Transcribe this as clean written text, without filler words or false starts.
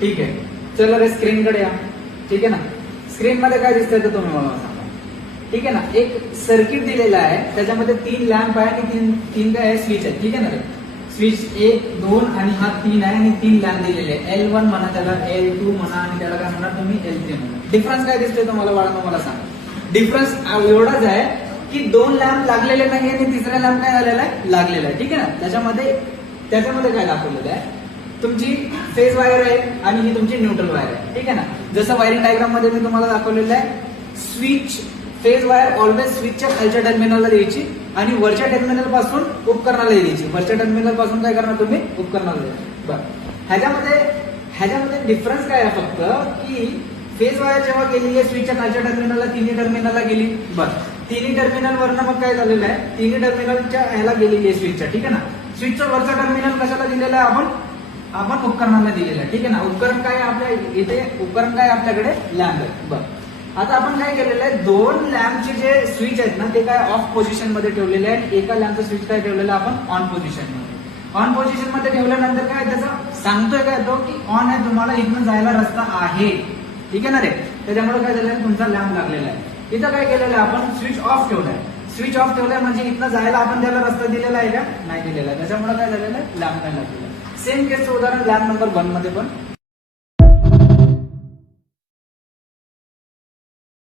ठीक आहे, चला रे स्क्रीनकडे या. ठीक आहे ना, स्क्रीन मध्ये काय दिसतंय तर तुम्ही मला सांगा. ठीक आहे ना, एक सर्किट दिलेलं आहे, त्याच्यामध्ये 3 लॅम्प आहे आणि तीन काय आहे, स्विच आहे. ठीक आहे ना रे, स्विच 1, 2 आणि हा 3 आहे आणि 3 लॅम्प दिलेले आहे. L1 म्हणा त्याला, L2 म्हणा आणि त्याला काय म्हणा तुम्ही L3 म्हणा. डिफरन्स काय दिसतोय तुम्हाला बाळांनो मला सांगा. डिफरन्स एवढाच आहे की 2 लॅम्प लागलेले नाही आणि तिसरा लॅम्प काय झालेला आहे, लागलेला आहे. ठीक आहे ना, त्याच्यामध्ये काय दाखवलेलं आहे, तुमची फेज वायर आहे आणि ही तुमची न्यूट्रल वायर आहे. ठीक आहे ना, जसं वायरिंग डायग्राम मध्ये मी तुम्हाला दाखवलेलं आहे, स्विच फेज वायर ऑलवेज स्विचच्या खालच्या टर्मिनलला द्यायची आणि वरच्या टर्मिनल पासून उपकरणाला द्यायची. वरच्या टर्मिनल पासून काय करणार तुम्ही, उपकरणाला द्यायची. बरं, ह्याच्यामध्ये डिफरन्स काय आहे फक्त की फेज वायर जेव्हा गेली आहे स्विचच्या खालच्या टर्मिनलला, तिन्ही टर्मिनलला गेली. बरं, तिन्ही टर्मिनल वरनं मग काय झालेलं आहे, तिन्ही टर्मिनलच्या ह्याला गेलेली आहे स्विचच्या. ठीक आहे ना, स्विचचं वरचा टर्मिनल कशाला दिलेला आहे, आपण उपकरणाला दिलेलं आहे. ठीक आहे ना, उपकरण काय आपल्या इथे, उपकरण काय आपल्याकडे लॅम्प आहे. बरं, आता आपण काय केलेलं आहे, 2 लॅम्पचे जे स्विच आहेत ना ते काय ऑफ पोझिशन मध्ये ठेवलेले आहे आणि एका लॅम्पचं स्विच काय ठेवलेलं आहे आपण ऑन पोझिशन मध्ये. ऑन पोझिशन मध्ये ठेवल्यानंतर काय त्याचं सांगतोय काय तो की ऑन आहे, तुम्हाला इथनं जायला रस्ता आहे. ठीक आहे ना रे, त्याच्यामुळे काय झालं, तुमचा लॅम्प लागलेला आहे. इथं काय केलेलं आहे, आपण स्विच ऑफ ठेवलाय. स्विच ऑफ ठेवलाय म्हणजे इथनं जायला आपण त्याला रस्ता दिलेला आहे का, नाही दिलेला आहे. त्याच्यामुळे काय झालेलं आहे, लॅम्प नाही लागलेला. सेम केसचं उदाहरण लॅम्प नंबर 1 मध्ये पण